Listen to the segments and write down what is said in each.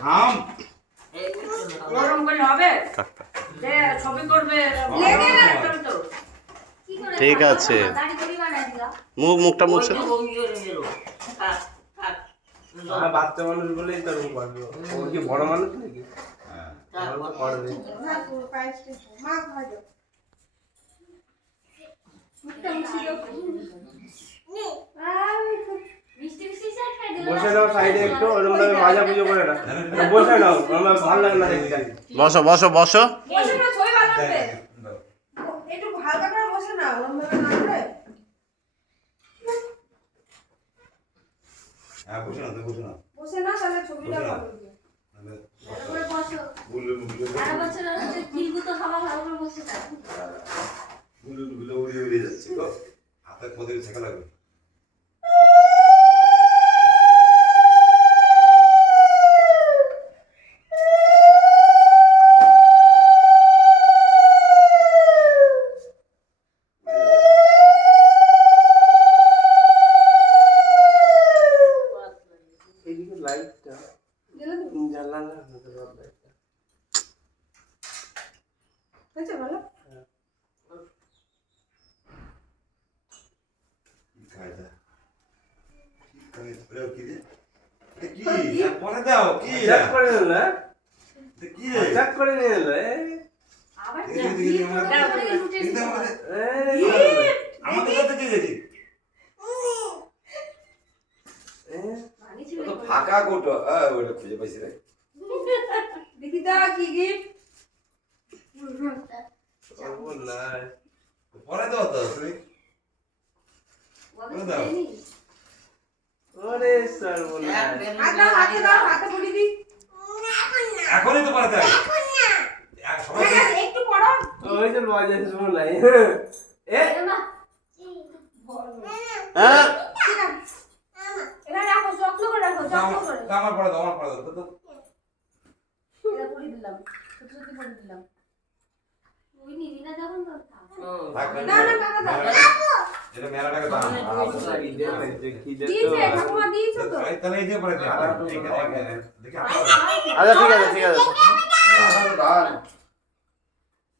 থাম গরম করে হবে দে ছবি করবে ঠিক আছে মুখটা মুছে বাচ্চা মানুষ বলেই তো পারবে ও কি বড় মানুষ নাকি পারবে বসে নাও সাইডে একটু ওরকম ভাবে মাজা পুজো করে না বসে নাও আমার ভালো লাগে না দেখতে বসো বসো বসো বসে না ছবি ভালো লাগবে একটু হালকা করে বসে না ওরকম ভাবে না করে হ্যাঁ বসে না বসে না তাহলে ছবিটা ভালো লাগবে তারপরে বসো আর বছর হচ্ছে কিলগু তো খাওয়া ভালো করে বসে থাকো গুলো উড়ে যাচ্ছে গো হাতে পদে ছেকা লাগবে এইদিকে লাইটটা জ্বালা না আচ্ছা ভালো পরে দাও কি চেক করে নিল কি রে চেক করে নিল আবার আমাদের কাছে কি গেছি তো ফাঁকা কোটো ওটা খুঁজে পাইছি রে দেখি দা কি গিফট পরে দাও তো তুমি পরে দাও ওরে স্যার বলে হাতে পড়ি দি এখনই তো পরে দাও সবাই একটু পড়ো ওই যে বাজে শুন নাই এ না হ্যাঁ এটা রাখো যত্ন করে রাখো যত্ন করে আমার পরে দাও তো এটা পড়ি দিলাম সত্যি পড়ি দিলাম ওই নিবি না যখন তো না বাবা দাও এটা মেলাটাকে দাও দিয়েছে ঠাকুমা দিয়েছে তো তাহলে এই যে পরে দাও দেখি আচ্ছা ঠিক আছে দাও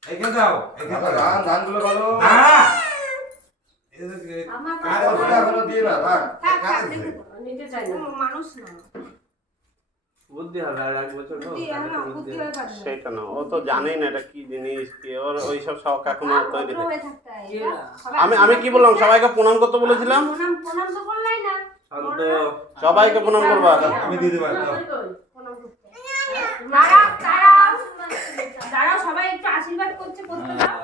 এইখানে দাও এইখানে দাও ধানগুলো ভালো না আমার কার ওটা হলো দিয়ে না থাক থাক নিতে চাই না মানুষ না বুদ্ধি হবে আর এক বছর বুদ্ধি বুদ্ধি হয়ে পারে সেটা না ও তো জানেই না এটা কি জিনিস কি ওর ওইসব শখ এখনো তৈরি হয় হয়ে থাকতে হয় আমি কি বললাম সবাইকে প্রণাম করতে বলেছিলাম প্রণাম তো করলাই না শান্ত সবাইকে প্রণাম করবা আমি দিয়ে দেব প্রণাম করতে দাঁড়াও সবাই একটু আশীর্বাদ করতে করতে দাও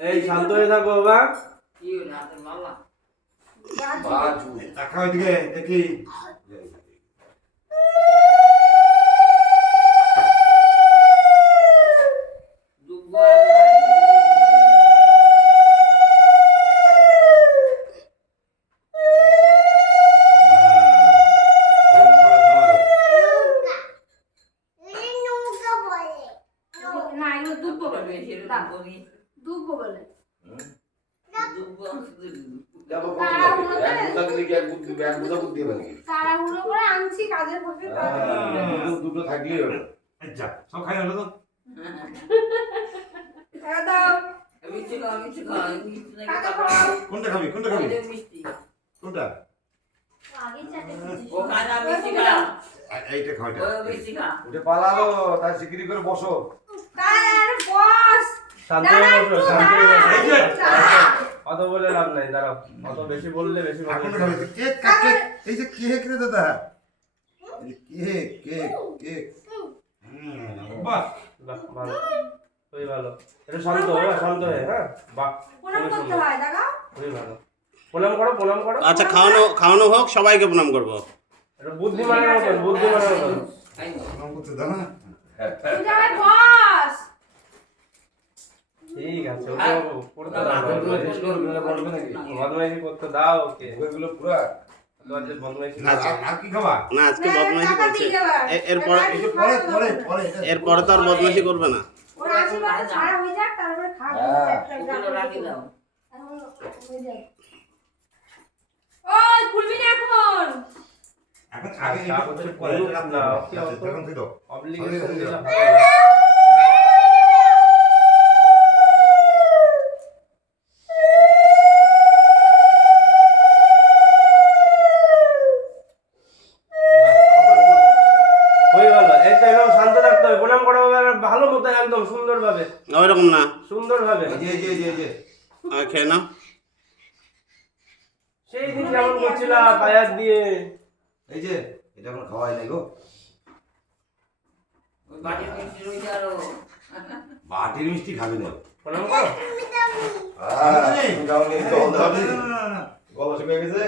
এই শান্ত হয়ে থাকো বাবা বাজু টাকা ওইদিকে দেখি না এগুলো দুব্বো বলে দুব্বো বলে তাড়াহুড়ো করে আনছি কাজের ফাঁকে দুটো থাকলেই হলো আচ্ছা সব খাই হলো তো দাও কোনটা খাবি কোনটা এইটা খাওয়াটা ওটা পালালো তাই সিকিরি করে বসো বস শান্ত হয়ে বসো শান্ত হয়ে বসো অত বলে লাভ নাই দাঁড়াও অত বেশি বললে বেশি এখন বললে খাবে কেক কেক এই যে কেক রে দাদা কেক কেক কেক বাহ বাহ ভালো খুবই ভালো এটা শান্ত হয়ে হ্যাঁ বাহ প্রণাম করতে হয় দাদা খুবই ভালো প্রণাম করো আচ্ছা খাওয়ানো হোক সবাইকে প্রণাম করবো এটা বুদ্ধিমানের মতন প্রণাম করতে দাও না পূজায় বস ঠিক আছে ওকে করতে দাও বদমাইশি করতে দাও ওকে ওইগুলো পুরা বদমাইশি আর কি খাবা না আজকে বদমাইশি করছে এরপরে পরে এরপরে তো আর বদমাইশি করবে না ওর আশীর্বাদ ছাড়া হয়ে যাক তারপরে খাবো রাখি দাও হয়ে যাক খুলবি না এখন। এখন আগে আচ্ছা, এটা হচ্ছে পরে বলুন রাখতে না, হবে। কি আচ্ছা, অত? তখন তুই দাও। অব্লিগেশন সরি, দিলে সরি। ভালো না। হয়ে গেল। এই তো এরকম শান্ত থাকতে হবে, প্রণাম করা হবে আর ভালো মতো একদম সুন্দরভাবে, ওইরকম না, সুন্দরভাবে। এই যে খেয়ে নাও। সেই দিন যেমন করছিলা পায়ার দিয়ে। এই যে এটা আমার খাওয়াই নাই গো। বাটির মিষ্টি খাবি না। প্রণাম করো। গলা শুকিয়ে গেছে।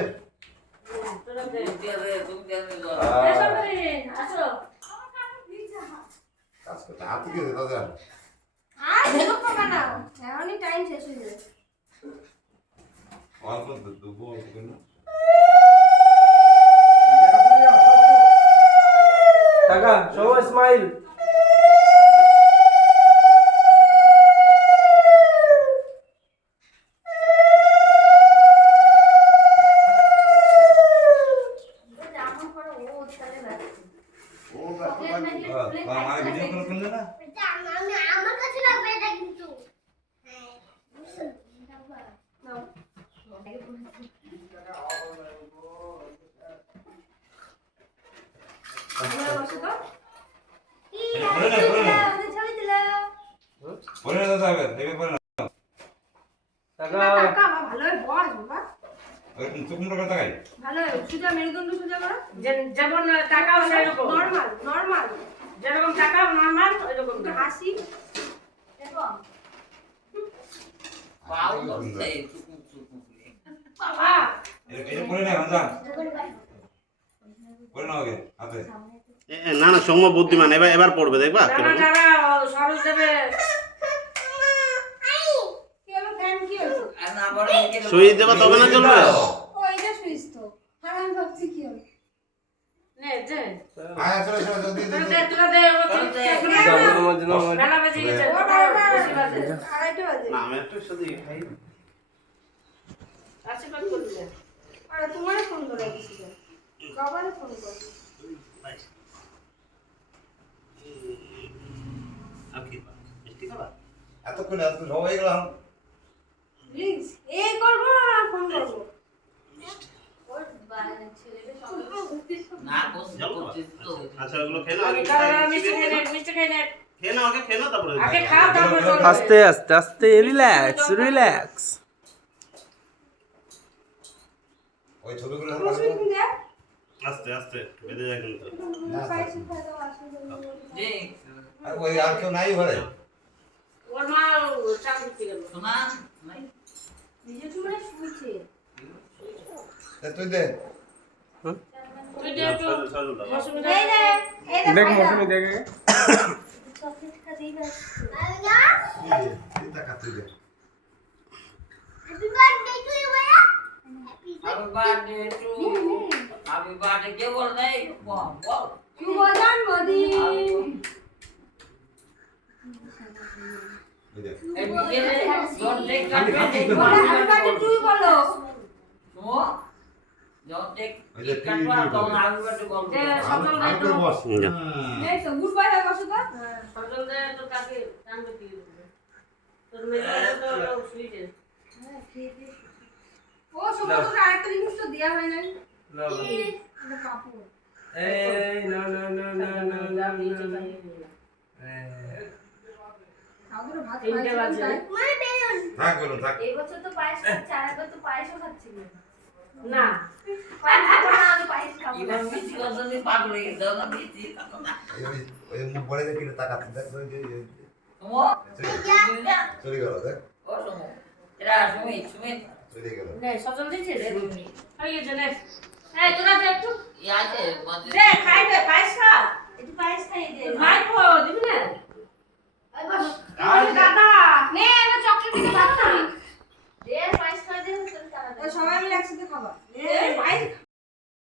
এসো করে, আসো। কাজ করতে হাত থেকে দে দাদা। আর দেখো পাবা না, এখনই টাইম শেষ হয়ে যাবে। অল্প দেবো না। টাকা সবাই স্মাইল। যেমন করো ও তাহলে ব্যাস। ও আমার ভিডিও কল করলে না? আমার কাছে লাগবে এটা কিন্তু নাও। আমরা বসে তো। পরে না, পরে না। আমাদের ছবি দিলাম। পরে না দাদা হবে, দেখবে পরে না। টাকা টাকা আমার ভালোভাবে বস বাবা। ওই চুকুন করে তাকাই। ভালো সোজা মেরুদণ্ড সোজা করো। যেমন টাকাও সেরকম নরমাল নরমাল। যেরকম টাকাও নর্মাল ওইরকম একটু হাসি। দেখো বাবা। এটা পরে না হামজা। পরে না আগে হাতে। না না, সৌম্য বুদ্ধিমান, এবার এবার পড়বে, দেখবা যারা কিরকম। যারা সরল দেবে কি হলো ফ্যান কি হলো? সুইচ দেবা তবে না চলবে। ও এটা সুইচ তো। আর আমি ভাবছি কি হলো? নে দে আয় চলে চলে জলদি তোরা জলদি। দে তোরা দে ও তো বেলা বাজে গেছে বেশি বাজে আড়াইটা বাজে। না আমি একটু সাথে খাই। আশীর্বাদ করবি না। আরে তোমারে ফোন করে দিছি। বাবারে ফোন করে। আর কি মিষ্টি খাবা? এতক্ষণ এত সবাই গেলাম। প্লিজ এই করব আর ফোন করব। ওর বাইরে ছেলেটা আচ্ছা ওগুলো খেয়ে নাও আগে। মিষ্টি খাই নে খেয়ে নাও আগে, খেয়ে নাও তারপরে। আগে খাও তারপর আস্তে আস্তে আস্তে রিল্যাক্স রিল্যাক্স। ওই ছবিগুলো সুইচ তুমি দে। আস্তে আস্তে বেঁধে যায় কিন্তু। পাইছি খাওয়া দাও আসলে। আর ওই আর কেউ নাই ঘরে। ওর মা চাল দিতে গেল নিজে তুমি শুইছে। তুই দে। তুই দে একটু সরল দাও। মৌসুমি এই দে দে এই দে দেখ মৌসুমি দেখে চকলেটটা দেই না। তুই টাকা তুই দে। হ্যাপি বার্থডে টু ইউ ভাইয়া শুভ জন্মদিন। এই দে। হ্যাপি বার্থডে টু ইউ বলো। ওই যে তুই দে সজল দে আর একটু করে বস। যা। এই তো গুড বাই হয়ে বসো তো। সজল দে তো কাকে টানবে দিয়ে দেবে তোর মেয়ে তো শুই দে হ্যাঁ খেয়ে দে। ও সমুদ্রে আরেকটা জিনিস তো দেয়া হয় নাই। না না এটা কাপড়। এই না না না না না না নিচে পাইয়ে খাওয়ার ভাত তিনটে বাজে। থাক বলুন থাক। এই বছর তো পায়েস খাচ্ছি আর একবার তো পায়েসও খাচ্ছি না। না পায়েস খাবো না, আমি পায়েস খাবো না। ওই মুখ বড়ে দেখি টাকা দেখ ওই যে চলে গেল দেখ চলে গেল। নে সজল দিছিস হয়ে গেছে নে এই তোরা দে একটু দে খাই দে পায়েস খা একটু পায়েস খাইয়ে দে। ভাই তো দিবি না এই বস। ওই দাদা নে এবার চকলেট দিয়ে ভাত খাবি। দে পায়েস খাইয়ে দে তাহলে তাড়াতাড়ি। সবাই মিলে একসাথে খাবা।